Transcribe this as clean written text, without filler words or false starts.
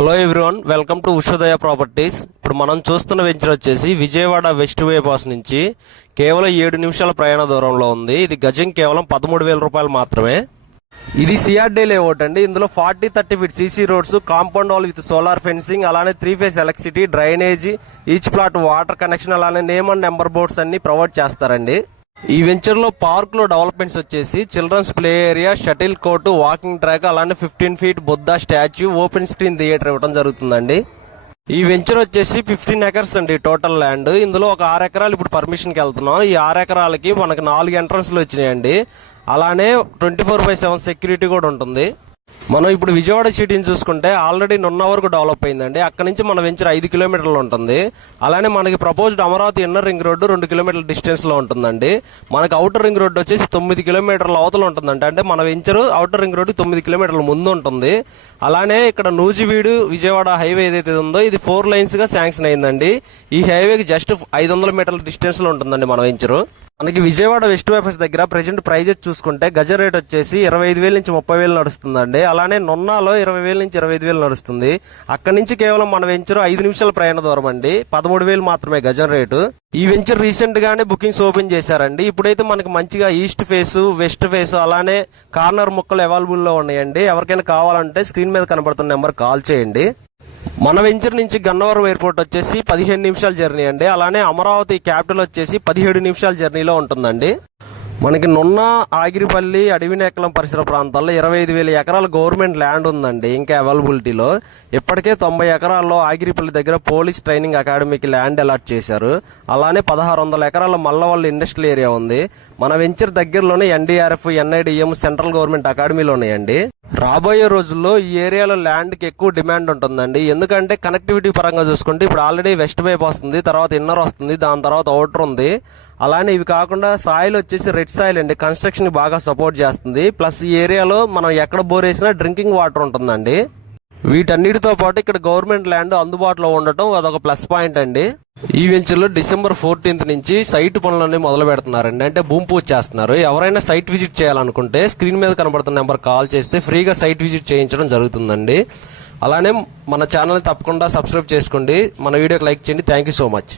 Hello everyone, welcome to Ushodaya properties. ఇప్పుడు మనం చూస్తున్న వెంచర్ వచ్చేసి విజయవాడ వెస్ట్ వే పాస్ నుంచి కేవలం 7 నిమిషాల ప్రయాణ దూరంలో ఉంది. ఇది గజం కేవలం 13,000 రూపాయలు మాత్రమే. ఇది సిఆర్డీ లేఅవుట్ అండి. ఇందులో 40-30 feet CC roads, compound wall with solar fencing, అలానే 3 phase electricity, drainage, each plot water connection, అలానే నేమ్ అండ్ నెంబర్ బోర్డ్స్ అన్ని ప్రొవైడ్ చేస్తారండి. ఈ వెంచర్ లో పార్క్ లో డెవలప్మెంట్స్ వచ్చేసి children's play area, shuttle court, walking track, అలానే 15 feet Buddha statue, open screen theatre ఇవ్వడం జరుగుతుందండి. ఈ వెంచర్ వచ్చేసి 15 ఎకర్స్ అండి టోటల్ ల్యాండ్. ఇందులో ఒక 6 ఎకరాలు ఇప్పుడు పర్మిషన్ కి వెళ్తున్నాం. ఈ 6 ఎకరాలకి మనకి 4 ఎంట్రన్స్లు వచ్చినాయండి. అలానే 24/7 సెక్యూరిటీ కూడా ఉంటుంది. మనం ఇప్పుడు విజయవాడ సిటీని చూసుకుంటే ఆల్రెడీ నున్న వరకు డెవలప్ అయిందండి. అక్కడ నుంచి మన వెంచర్ 5 కిలోమీటర్లు ఉంటుంది. అలానే మనకి proposed Amaravati inner ring road 2 కిలోమీటర్ల డిస్టెన్స్ లో ఉంటుందండి. మనకి అవుటర్ రింగ్ రోడ్డు వచ్చేసి 9 కిలోమీటర్ల అవతల ఉంటుందండి. అంటే మన వెంచర్ అవుటర్ రింగ్ రోడ్డు 9 కిలోమీటర్ల ముందు ఉంటుంది. అలానే ఇక్కడ నూజివీడు విజయవాడ హైవే ఏదైతే ఉందో ఇది 4 లైన్స్ గా శాంక్షన్ అయిందండి. ఈ హైవేకి జస్ట్ 500 మీటర్ల డిస్టెన్స్ లో ఉంటుందండి మన వెంచరు. మనకి విజయవాడ వెస్ట్ వైపస్ దగ్గర ప్రెజెంట్ ప్రైజెస్ చూసుకుంటే గజ రేట్ వచ్చేసి 25,000 నుంచి 30,000 నడుస్తుందండి. అలానే నొన్నాలో 20,000 నుంచి 25,000 నడుస్తుంది. అక్కడి నుంచి కేవలం మన వెంచర్ 5 నిమిషాల ప్రయాణ దూరం అండి. 13,000 మాత్రమే గజం రేటు. ఈ వెంచర్ రీసెంట్ గానే బుకింగ్స్ ఓపెన్ చేశారండి. ఇప్పుడైతే మనకి మంచిగా ఈస్ట్ ఫేస్, వెస్ట్ ఫేస్, అలానే కార్నర్ ముక్కలు అవైలబుల్ లో ఉన్నాయండి. ఎవరికైనా కావాలంటే స్క్రీన్ మీద కనబడుతున్న నెంబర్ కాల్ చేయండి. మన వెంచర్ నుంచి గన్నవరం ఎయిర్పోర్ట్ వచ్చేసి 15 నిమిషాల జర్నీ అండి. అలానే అమరావతి క్యాపిటల్ వచ్చేసి 17 నిమిషాల జర్నీలో ఉంటుందండి. మనకి నున్న, ఆగిరిపల్లి, అడవినేకలం పరిసర ప్రాంతాల్లో 25,000 ఎకరాల గవర్నమెంట్ ల్యాండ్ ఉందండి ఇంకా అవైలబిలిటీలో. ఇప్పటికే 90 ఎకరాల్లో ఆగిరిపల్లి దగ్గర పోలీస్ ట్రైనింగ్ అకాడమీకి ల్యాండ్ అలాట్ చేశారు. అలానే 1,600 ఎకరాల మల్లవల్లి ఇండస్ట్రియల్ ఏరియా ఉంది. మన వెంచర్ దగ్గరలోనే ఎన్డీఆర్ఎఫ్, ఎన్ఐడిఎం, సెంట్రల్ గవర్నమెంట్ అకాడమీలు ఉన్నాయండి. రాబోయే రోజుల్లో ఈ ఏరియాలో ల్యాండ్ కి ఎక్కువ డిమాండ్ ఉంటుందండి. ఎందుకంటే కనెక్టివిటీ పరంగా చూసుకుంటే ఇప్పుడు ఆల్రెడీ వెస్ట్ వైపు వస్తుంది, తర్వాత ఇన్నర్ వస్తుంది, దాని తర్వాత అవుటర్ ఉంది. అలానే ఇవి కాకుండా సాయిల్ వచ్చేసి రెడ్ సాయిల్ అండి. కన్స్ట్రక్షన్ కి బాగా సపోర్ట్ చేస్తుంది. ప్లస్ ఈ ఏరియాలో మనం ఎక్కడ బోర్ వేసినా డ్రింకింగ్ వాటర్ ఉంటుందండి. వీటన్నిటితో పాటు ఇక్కడ గవర్నమెంట్ ల్యాండ్ అందుబాటులో ఉండటం అదొక ప్లస్ పాయింట్ అండి. ఈ వెంచర్ లో December 14th నుంచి సైట్ పనులన్నీ మొదలు పెడుతున్నారండి. అంటే భూమి పూజ చేస్తున్నారు. ఎవరైనా సైట్ విజిట్ చేయాలనుకుంటే స్క్రీన్ మీద కనబడుతున్న నెంబర్ కాల్ చేస్తే ఫ్రీగా సైట్ విజిట్ చేయించడం జరుగుతుందండి. అలానే మన ఛానల్ తప్పకుండా సబ్స్క్రైబ్ చేసుకోండి. మన వీడియోకి లైక్ చేయండి. Thank you so much.